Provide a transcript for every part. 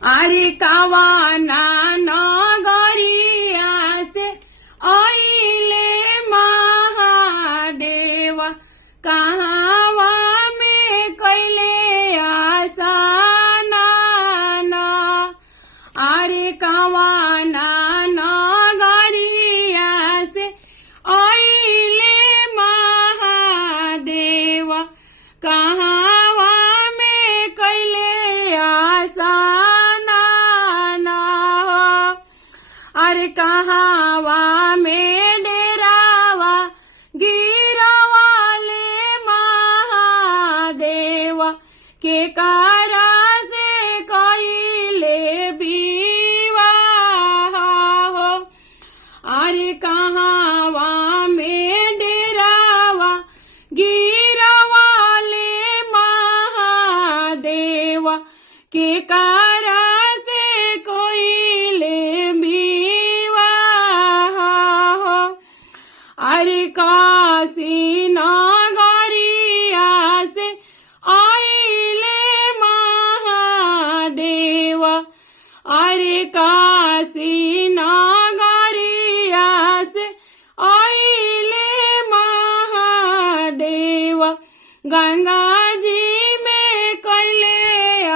अरे कावाना नगरिया से आइले महादेव कहाँवा में कैले आसाना अरे कावाना नगरिया से आइले महादेव कहाँवा में कैले आसाना अरे कहाँवा में डेरावा गिरवाले महादेव के कारा से कैले विवाह हो अरे कहाँवा में डेरावा गिरवाले महादेव के कारा से कैले अरे काशी नगरिया से आइले महादेव अरे काशी नगरिया से आइले महादेव गंगा जी में कैले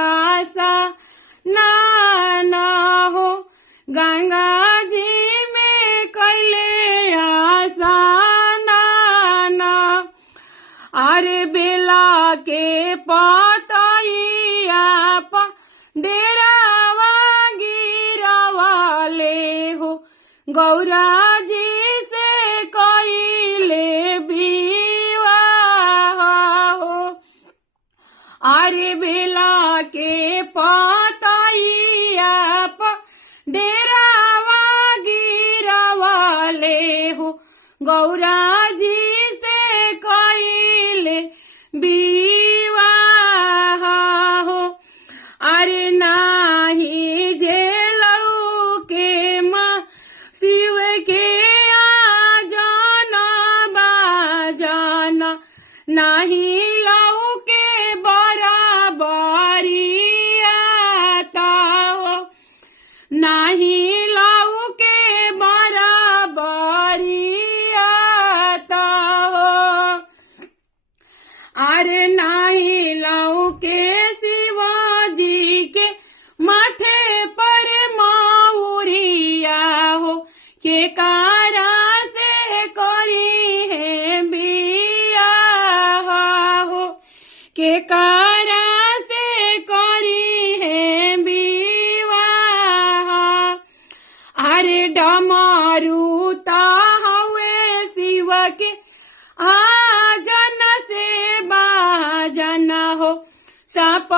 आशा ना हो गंगा जी में कैले आशा अरे बेला के पतैया डेरावा गिरवाले हो गौरा जी से कैले विवाह हो अरे बेला के पतैया डेरावा गिरवाले हो गौरा जी से कैले विवाह हो अरे नाही जेलऊ के माँ शिव के आजाना बाजाना नाही लऊ के बराबरी आता हो नाही लऊ के बराबरी अरे नाही लाऊ के शिवाजी के माथे पर माउरिया हो के कारा से करी है बिया हो के कारा से करी है विवाह अरे डमरू हुए शिव के आजन से बाजन हो सप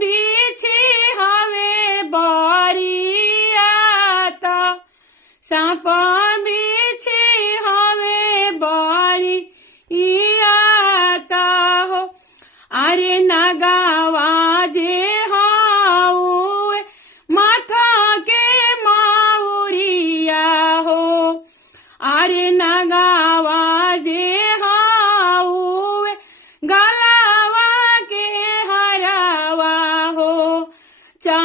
बिछी हवे बरियाता सप बिछी हवे बरियाता हो अरे नगावा जे हुए माथा के माउरिया हो अरे नगावा जे गलावा के हरावा हो चा